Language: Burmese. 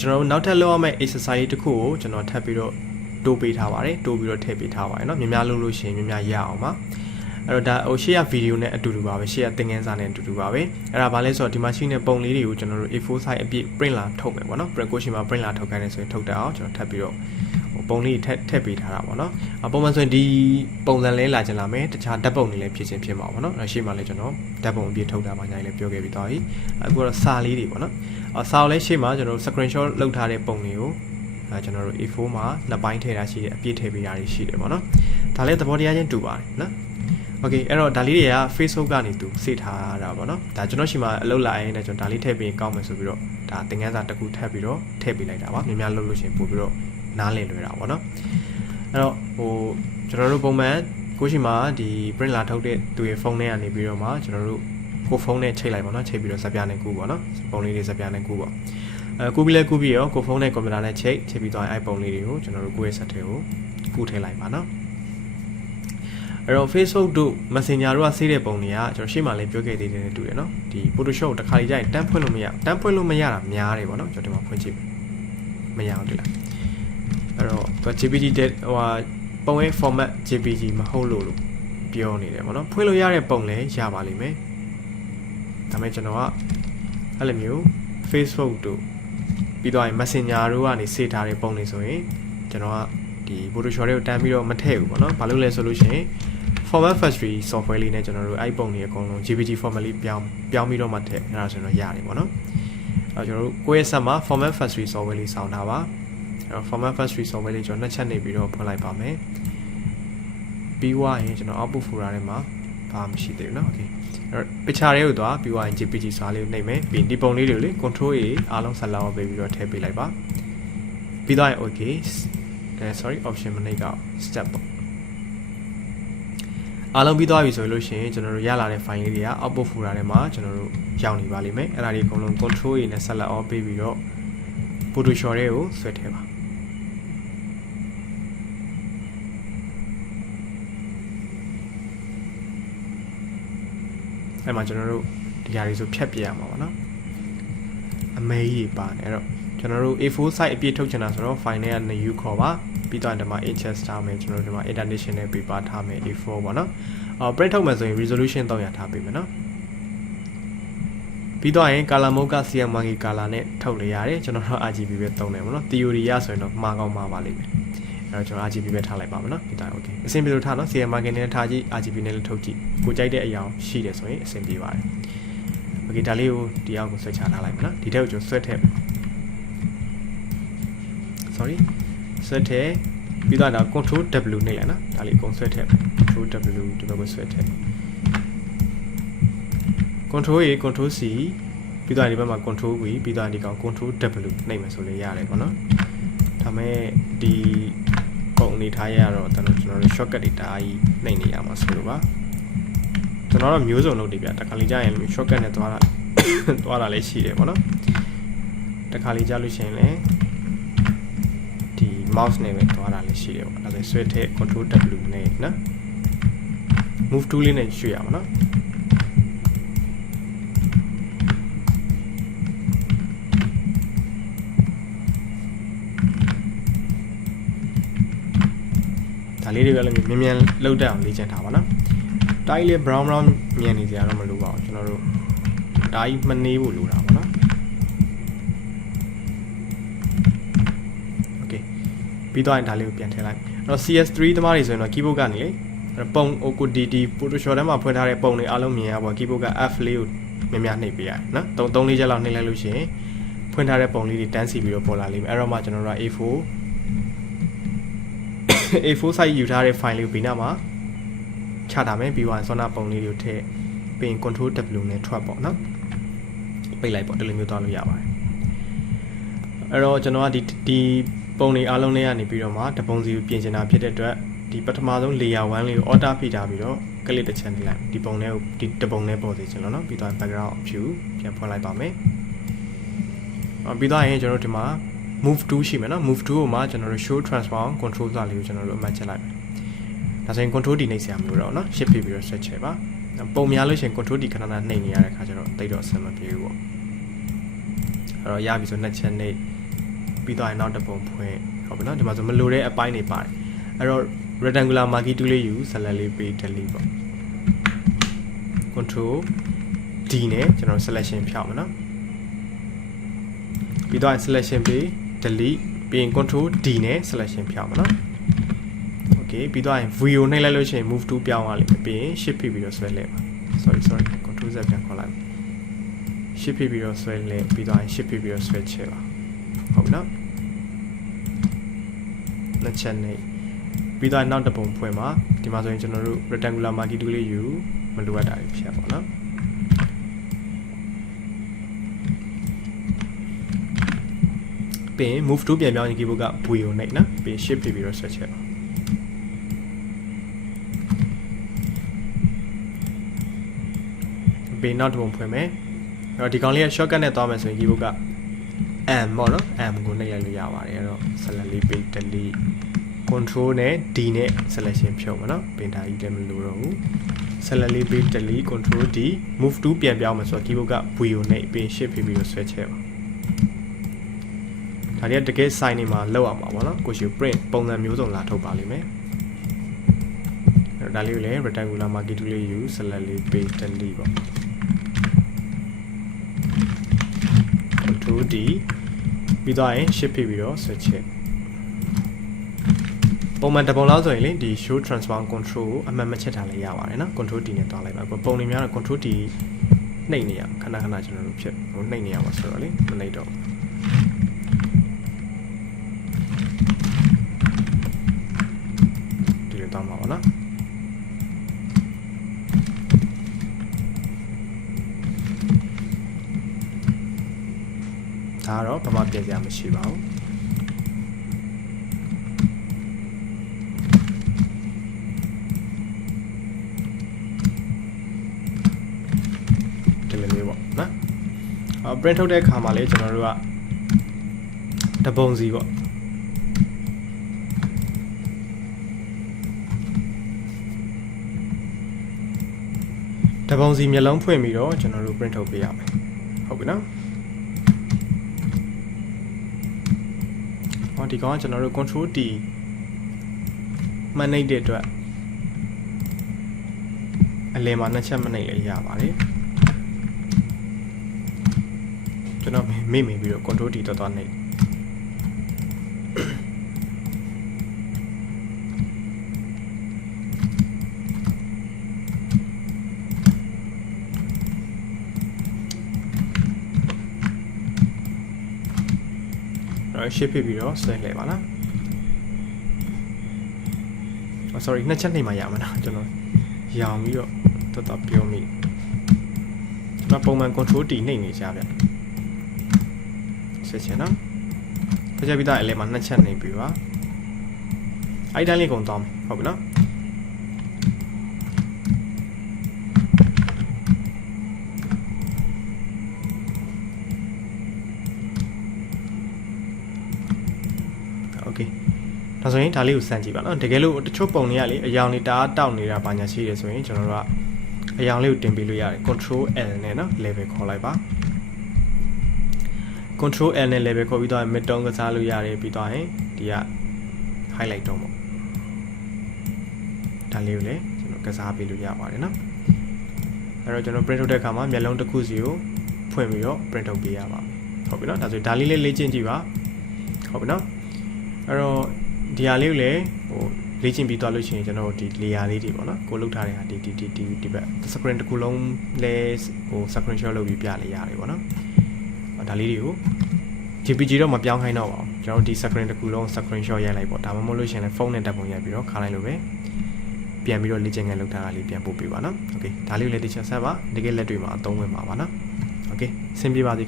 ကျွန်တော်တို့နောက်ထပ်လုပ်ရမယ့် exercise တစ်ခုကိုကျွန်တော်ထပ်ပြီးတော့တိုးပေးထားပါတယ်တိုးပြီးတော့ထည့်ပေးထားပါတယ်เนาะများများလုပ်လို့ရှိရင်များများရအောင်ပါအဲ့တော့ဒါဟိုရှေ့ကဗီဒီယိုနဲ့အတူတူပါပဲရှေ့ကသင်ခန်းစာနဲ့အတူတူပါပဲအဲ့ဒါဘာလဲဆိုတော့ဒီမှာရှိတဲ့ပုံလေးတွေကိုကျွန်တော်တို့ A4 size အပြည့် print လာထုတ်မယ်ပေါ့နော် print ကိုရှင်မှာ print လာထုတ်ခိုင်းတယ်ဆိုရင်ထုတ်တတ်အောင်ကျွန်တော်ထပ်ပြီးတော့ဟိုပုံလေးထည့်ပေးထားတာပေါ့နော်ပုံမှန်ဆိုရင်ဒီပုံစံလဲလာချင်လာမယ်တခြားဓာတ်ပုံတွေလည်းဖြစ်ချင်းဖြစ်မှာပေါ့နော်အဲ့ရှေ့မှာလည်းကျွန်တော်ဓာတ်ပုံအပြည့်ထုတ်တာပါညာကြီးလည်းပြောခဲ့ပြီးသွားပြီအခုတော့စာလေးတွေပေါ့နော်စာကိုလည်းရှေ့မှာကျွန်တော်တို့ screenshot လုပ်ထားတဲ့ပုံတွေကိုကျွန်တော်တို့ A4 မှာနှစ်ပိုင်းထည့်တာရှိတယ်အပြည့်ထည့်ပေးတာရှိတယ်ပေါ့နော်ဒါလည်းသဘောတရားချင်းတူပါတယ်နော်โอเคအဲ့တော့ဒါလေးတွေက Facebook ကနေသူစေထားတာပေါ့နော်ဒါကျွန်တော်ရှိမှာအလုပ်လာရင်လည်းကျွန်တော်ဒါလေးထည့်ပြီးကောင်းမယ်ဆိုပြီးတော့ဒါသင်ခန်းစာတစ်ခုထပ်ပြီးတော့ထည့်ပေးလိုက်တာပါများများလုပ်လို့ရှိရင်ပို့ပြီးတော့နားလည်လွယ်တာပေါ့နော်အဲ့တော့ဟိုကျွန်တော်တို့ပုံမှန်ကိုရှိမှာဒီ print လာထုတ်တဲ့သူရဲ့ဖုန်းထဲကနေပြီးတော့မှကျွန်တော်တို့ကိုဖုန်းနဲ့ချိန်လိုက်ပါနော်ချိန်ပြီးတော့စပြနဲ့ကူပေါ့နော်ပုံလေးတွေစပြနဲ့ကူပေါ့ကူပြီးလဲကူပြီးရောကိုဖုန်းနဲ့ကွန်ပျူတာနဲ့ချိန်ပြီးသွားရင်အဲ့ပုံလေးတွေကိုကျွန်တော်တို့ကိုယ့်ရဲ့ set ထဲကိုကူထည့်လိုက်ပါနော်အဲ့တော့ Facebook တို့ Messenger တို့ကဆေးတဲ့ပုံတွေကကျွန်တော်ရှေ့မှာလည်းပြောခဲ့သေးတယ်တူတယ်နော်ဒီ Photoshop ကိုတစ်ခါလေးကြာရင်တန်းဖွင့်လို့မရတာများတယ်ပေါ့နော်ကျွန်တော်ဒီမှာဖွင့်ကြည့်မရအောင်တွေ့လားအဲ့တော့သူ JPG ဟိုဟာပုံရဲ့ format JPG မဟုတ်လို့ပြောနေတယ်ပေါ့နော်ဖွင့်လို့ရတဲ့ပုံလည်းရပါလိမ့်မယ်ဒါပေမဲ့ကျွန်တော်ကအဲ့လိုမျိုး Facebook တို့ပြီးတော့ Messenger တို့ကနေဆေးထားတဲ့ပုံတွေဆိုရင်ကျွန်တော်ကဒီ Photoshop တွေကိုတန်းပြီးတော့မထည့်ဘူးပေါ့နော်ဘာလို့လဲဆိုလို့ရှိရင် format factory software လေးနဲ့ကျွန်တော်တို့အဲ့ပုံတွေအကုန်လုံး JPG format လေးပြောင်းပြီးတော့မှထည့်အဲ့ဒါဆိုတော့ရတယ်ပေါ့နော်အဲ့ကျွန်တော်တို့ကိုယ့်ရဲ့ဆက်မှာ format factory software လေးစောင်းထားပါအဲ့တော့ format factory software လေးကျွန်တော်နှစ်ချက်နေပြီးတော့ဖွင့်လိုက်ပါမယ်ပြီးွားရင်ကျွန်တော် output folder ထဲမှာဘာမှမရှိသေးဘူးเนาะ okay အဲ့တော့ picture လေးကိုသွားပြီးွားရင် JPG စာလေးကိုနှိပ်မယ်ပြီးဒီပုံလေးတွေကိုလေ control A အားလုံးဆက်လောက်ပေးပြီးတော့ထည့်ပေးလိုက်ပါပြီးတော့ okay sorry option မနှိပ်တော့ step ပေါ့အားလုံးပြီးသွားပြီဆိုလို့ရှိရင်ကျွန်တော်တို့ရလာတဲ့ file လေးတွေက output folder ထဲမှာကျွန်တော်တို့ရောက်နေပါလိမ့်မယ်အဲ့ဒါတွေအကုန်လုံး control A နဲ့ select all ပေးပြီးတော့ Photoshop တွေကိုဆွဲထည့်ပါအဲ့မှာကျွန်တော်တို့ဒီຢာတွေဆိုဖြတ်ပြရမှာပါနော်အမေကြီးပါတယ်အဲ့တော့ကျွန်တော်တို့ A4 size အပြည့်ထုတ်ချင်တာဆိုတော့ file နဲ့က new ခေါ်ပါပြီးတော့ဒီမှာ HS ထားမယ်ကျွန်တော်တို့ဒီမှာ international paper ထားမယ် A4 ပေါ့နော်print ထုတ်မယ်ဆိုရင် resolution 300ထားပေးမယ်နော်ပြီးတော့ရင် color mode က CMYK color နဲ့ထုတ်လို့ရတယ်ကျွန်တော်တို့ RGB ပဲသုံးတယ်ပေါ့နော် theory ရဆိုရင်တော့မှားကောင်းမှာပါလိမ့်မယ်အဲ့တော့ကျွန်တော် RGB ပဲထားလိုက်ပါမယ်နော်ပြီးတော့ okay အဆင်ပြေလို့ထားနော် CMYK နဲ့ထားကြည့် RGB နဲ့လည်းထုတ်ကြည့်ကိုကြိုက်တဲ့အရာရှိတယ်ဆိုရင်အဆင်ပြေပါတယ် okay ဒါလေးကိုဒီအောက်ကိုဆွဲချထားလိုက်မယ်နော်ဒီထက်ကိုကျွန်တော်ဆွဲထည့်sorry ဆွဲထည့်ပြီးတော့ control W နှိပ်လိုက်နော်ဒါလေးအကုန်ဆွဲထည့် control W ဒီဘက်ကိုဆွဲထည့် control A control C ပြီးတော့ဒီဘက်မှာ control V ပြီးတော့ဒီကောင် control W နှိပ်မယ်ဆိုလို့ရတယ်ပေါ့နော်ဒါမဲ့ဒီပုံအနေထားရတော့ကျွန်တော်တို့ shortcut တွေဒါကြီးနှိပ်နေရမှာဆိုလို့ပါကျွန်တော်တို့မျိုးစုံလုပ်တယ်ဗျတခါလေးကြာရင် shortcut နဲ့သွားတာလည်းရှိတယ်ပေါ့နော်တခါလေးကြာလို့ရှိရင်လည်းmouse နဲ့ပဲသွားတာလည်းရှိတယ်ပေါ့ဒါဆိုဆွဲထည့် control W နဲ့နော် move tool လေးနဲ့ရွှေ့ရမှာနော်ဒါလေးတွေကလည်းမြန်လောက်တတ်အောင်လေ့ကျင့်ထားပါနော်တိုင်းလေး brown မြန်နေကြတော့မလိုပါဘူးကျွန်တော်တို့ဒါကြီးမနေဖို့လိုတာပေါ့နော်ပြီးတော့ဒါလေးကိုပြန်ထည့်လိုက်အဲ့တော့ CS3 သမားတွေဆိုရင်တော့ keyboard ကနေလေပုံ OCD Photoshop ထဲမှာဖွင့်ထားတဲ့ပုံတွေအားလုံးမြင်ရပါ keyboard က F လေးကိုများနှိပ်ပေးရတယ်နော်3-4ချက်လောက်နှိပ်လိုက်လို့ရှိရင်ဖွင့်ထားတဲ့ပုံလေးတွေတန်းစီပြီးတော့ပေါ်လာလိမ့်မယ်အဲ့တော့မှကျွန်တော်တို့ A4 size ယူထားတဲ့ file လေးကိုဘေးနားမှာချထားမယ်ပြီးတော့ဆောနာပုံလေးတွေကိုထည့်ပြီးရင် control W နဲ့ထွက်ပေါ့နော်ပိတ်လိုက်ပေါ့ဒီလိုမျိုးသွားလို့ရပါတယ်အဲ့တော့ကျွန်တော်ကဒီပုံတွေအားလုံးလေးကနေပြီးတော့မှတပုံစီကိုပြင်ချင်တာဖြစ်တဲ့အတွက်ဒီပထမဆုံး layer 1 လေးကို order ဖိထားပြီးတော့ click တစ်ချက်နှိပ်လိုက်ဒီပုံလေးကိုဒီတပုံလေးပေါ်စေချင်လို့เนาะပြီးတော့ background view ပြန်ဖွင့်လိုက်ပါမယ်ပြီးတော့ရင်ကျွန်တော်တို့ဒီမှာ move tool ရှိမယ်เนาะ move tool ကိုမှကျွန်တော်တို့ show transform control ဆိုတာလေးကိုကျွန်တော်တို့အမှတ်ချက်လိုက်မယ်ဒါဆိုရင် control D နှိပ်ဆရာမလို့တော့เนาะ shift ဖိပြီးတော့ switch ချပါပုံများလို့ရှိရင် control D ခဏခဏနှိပ်နေရတဲ့အခါကျတော့တိတ်တော့အဆင်မပြေဘူးပေါ့အဲ့တော့ရပြီဆိုနှစ်ချက်နှိပ် ပြီးတော့နောက်တစ်ပုံဖွင့်ဟုတ်ပြီနော်ဒီမှာဆိုမလိုတဲ့အပိုင်းတွေပါတယ်အဲ့တော့ rectangular marquee tool လေးယူ select လေးပေး delete ပေါ့ control D နဲ့ကျွန်တော် selection ဖြောက်မယ်နော်ပြီးတော့ selection ပေး delete ပြီးရင် control D နဲ့ selection ဖြောက်မယ်နော် okay ပြီးတော့ view နှိပ်လိုက်လို့ရှိရင် move to ပြောင်းသွားလိမ့်မယ်ပြီးရင် shift ဖိပြီးတော့ဆွဲလဲပါ sorry control Z ပြန်ခေါ်လိုက် shift ဖိပြီးတော့ဆွဲလဲပြီးတော့ shift ဖိပြီးတော့ဆွဲချဲပါဟုတ်ပြီနော်လက်ချက်နဲ့ပြီးတော့နောက်တစ်ပုံဖွင့်ပါဒီမှာဆိုရင်ကျွန်တော်တို့ rectangular marquee tool လေးယူမလိုအပ်တာတွေဖြတ်ပါနော်ပြီးရင် move to ပြန်ပြောင်းရင် keyboard က V ကိုနှိပ်နော်ပြီးရင် shift ဖိပြီးတော့ဆွဲချဲပါပြီးနောက်တစ်ပုံဖွင့်မယ်အဲ့တော့ဒီကောင်လေးက shortcut နဲ့သွားမယ်ဆိုရင် keyboard က M ပေါ့နော် M ကိုနှိပ်လိုက်လို့ရပါတယ်အဲ့တော့ select လေးပေး delete control နဲ့ D နဲ့ selection ဖြုတ်မှာနော်ပင်တာကြီးလည်းမလိုတော့ဘူး select လေးပေး delete control D move to ပြန်ပြောင်းမှာဆိုတော့ keyboard က V ကိုနှိပ်ပြီး shift ဖိပြီးတော့ဆွဲချဲပါဒါတွေကတကယ် sign နေမှာလောက်အောင်ပါဗောနော်ကိုရှိ print ပုံစံမျိုးစုံလာထုတ်ပါလိမ့်မယ်အဲ့တော့ဒါလေးကိုလည်း rectangular marquee tool လေးယူ select လေးပေး delete ပေါ့ control D ပြီးတော့ရင် shift ဖိပြီးတော့ဆွဲချဲပုံမှန်တစ်ပုံလောက်ဆိုရင်လေဒီ show transform control ကိုအမှန်မချက်ထားလိုက်ရပါတယ်နော် control D နဲ့တွားလိုက်ပါပုံတွေများတော့ control D နှိပ်နေရခဏခဏကျွန်တော်တို့ဖြစ်ဟိုနှိပ်နေရပါဆိုတော့လေမနှိပ်တော့ဒီလိုတွားမှာပါနော်ဒါတော့ဘာမှပြင်စရာမရှိပါဘူးprint ထုတ်တဲ့အခါမှာလည်းကျွန်တော်တို့ကတပုံစီပေါ့တပုံစီမျက်လုံးဖွင့်ပြီးတော့ကျွန်တော်တို့ print ထုတ်ပေးရမယ်ဟုတ်ပြီနော်ဟောဒီကောင်ကကျွန်တော်တို့ control D မှတ်နှိပ်တဲ့အတွက်အလယ်မှာနှစ်ချက်မနှိပ်လည်းရပါတယ်ကျွန်တော်မေ့ပြီးတော့ control D သွားနေshift ပြီးတော့ဆွဲလှည့်ပါလား sorry နှစ်ချက်နှိပ်မှရမှာနော်ကျွန်တော်ရောင်ပြီးတော့တော်ပြောမိကျွန်တော်ပုံမှန် control D နှိပ်နေကြဗျဆက်ချင်နော်တကြပြီးသားအလဲမှာနှစ်ချက်နေပြီပါအဲ့တိုင်းလေးကုန်သွားမယ်ဟုတ်ပြီနော်โอเคဒါဆိုရင်ဒါလေးကိုစမ်းကြည့်ပါနော်တကယ်လို့တချို့ပုံတွေကလေအယောင်လေးတအားတောက်နေတာဘာညာရှိတယ်ဆိုရင်ကျွန်တော်တို့ကအယောင်လေးကိုတင်ပေးလို့ရတယ် control L နဲ့နော် level ခေါ်လိုက်ပါ control L နဲ့ level ခေါ်ပြီးတော့ mid tone ကစားလို့ရတယ်ပြီးတော့ရင်ဒီက highlight tone ပေါ့ဒါလေးကိုလည်းကျွန်တော်ကစားပေးလို့ရပါတယ်နော်အဲ့တော့ကျွန်တော် print ထုတ်တဲ့အခါမှာမျက်လုံးတစ်ခုစီကိုဖွင့်ပြီးတော့ print ထုတ်ပေးရပါမယ်ဟုတ်ပြီနော်ဒါဆိုဒါလေးလေးလေ့ကျင့်ကြည့်ပါဟုတ်ပြီနော်အဲ့တော့ဒီဟာလေးကိုလည်းဟိုလေ့ကျင့်ပြီးသွားလို့ရှိရင်ကျွန်တော်ဒီ layer လေးတွေပေါ့နော်ကိုလုပ်ထားတဲ့ဟာဒီဘက် screen တစ်ခုလုံးလဲဟို screen shot လုပ်ပြီးပြလေရတယ်ပေါ့နော်ဒါလေးတွေကို JPG တော့မပြောင်းခိုင်းတော့ပါဘူးကျွန်တော်ဒီ screen တစ်ခုလုံး screen shot ရိုက်လိုက်ပေါ့ဒါမှမဟုတ်လို့ရှိရင်လည်းဖုန်းနဲ့တက်ပုံရိုက်ပြီးတော့ခါလိုက်လို့ပဲပြန်ပြီးတော့လေ့ကျင့်ခန်းလုပ်ထားတာလေးပြန်ပို့ပေးပါနော်โอเคဒါလေးကိုလည်းတစ်ချက်ဆက်ပါတကယ်လက်တွေ့မှာအသုံးဝင်ပါပါနော်โอเคဆင်ပြေပါစေ